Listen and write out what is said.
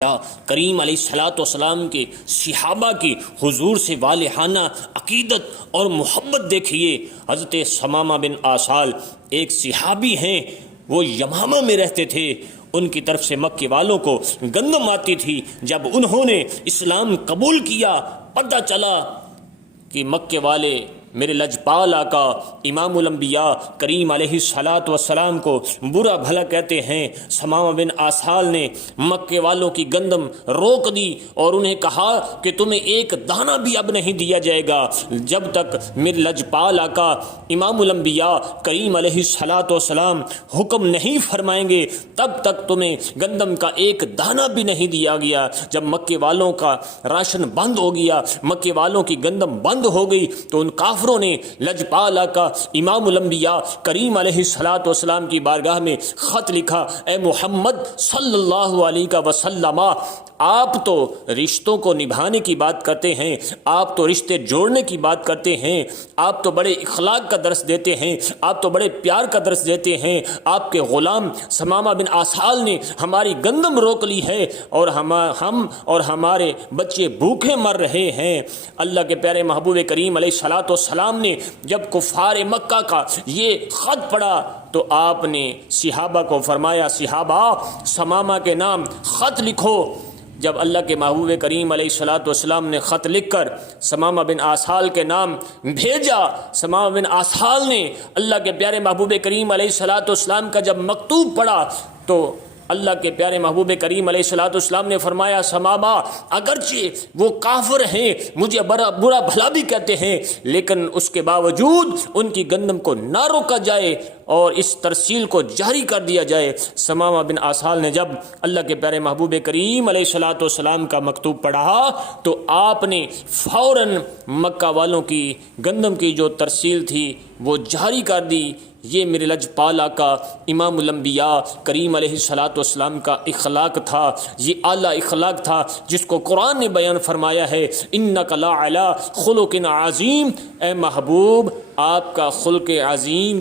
کریم علیہ الصلوۃ والسلام کے صحابہ کی حضور سے والہانہ عقیدت اور محبت دیکھیے۔ حضرت ثمامہ بن آسال ایک صحابی ہیں، وہ یمامہ میں رہتے تھے، ان کی طرف سے مکے والوں کو گندم آتی تھی۔ جب انہوں نے اسلام قبول کیا، پتہ چلا کہ مکے والے میرے لجپال آقا امام الانبیاء کریم علیہ الصلوۃ والسلام کو برا بھلا کہتے ہیں۔ ثمامہ بن آسال نے مکے والوں کی گندم روک دی اور انہیں کہا کہ تمہیں ایک دانہ بھی اب نہیں دیا جائے گا جب تک میرے لجپال آقا امام الانبیاء کریم علیہ الصلوۃ والسلام حکم نہیں فرمائیں گے، تب تک تمہیں گندم کا ایک دانہ بھی نہیں دیا گیا۔ جب مکے والوں کا راشن بند ہو گیا، مکے والوں کی گندم بند ہو گئی، تو ان کافروں نے لجپال آقا امام الانبیاء کریم علیہ الصلوۃ والسلام کی بارگاہ میں خط لکھا، اے محمد صلی اللہ علیہ وسلم، آپ تو رشتوں کو نبھانے کی بات کرتے ہیں، آپ تو رشتے جوڑنے کی بات کرتے ہیں، آپ تو بڑے اخلاق کا درس دیتے ہیں، آپ تو بڑے پیار کا درس دیتے ہیں۔ آپ کے غلام ثمامہ بن آسال نے ہماری گندم روک لی ہے اور ہم اور ہمارے بچے بھوکے مر رہے ہیں۔ اللہ کے پیارے محبوب کریم علیہ الصلوۃ والسلام نے جب کفار مکہ کا یہ خط پڑھا تو آپ نے صحابہ کو فرمایا، صحابہ ثمامہ کے نام خط لکھو۔ جب اللہ کے محبوب کریم علیہ الصلوۃ والسلام نے خط لکھ کر ثمامہ بن آسال کے نام بھیجا، ثمامہ بن آسال نے اللہ کے پیارے محبوب کریم علیہ الصلوۃ والسلام کا جب مکتوب پڑھا تو اللہ کے پیارے محبوب کریم علیہ الصلوۃ والسلام نے فرمایا، ثمامہ اگرچہ وہ کافر ہیں، مجھے برا بھلا بھی کہتے ہیں، لیکن اس کے باوجود ان کی گندم کو نہ روکا جائے اور اس ترسیل کو جاری کر دیا جائے۔ ثمامہ بن آسال نے جب اللہ کے پیارے محبوب کریم علیہ الصلوۃ والسلام کا مکتوب پڑھا تو آپ نے فوراً مکہ والوں کی گندم کی جو ترسیل تھی وہ جاری کر دی۔ یہ میرے لجپال آقا امام الانبیاء کریم علیہ الصلوۃ والسلام کا اخلاق تھا، یہ اعلیٰ اخلاق تھا جس کو قرآن نے بیان فرمایا ہے، انک لعلی خلق عظیم، اے محبوب آپ کا خلق عظیم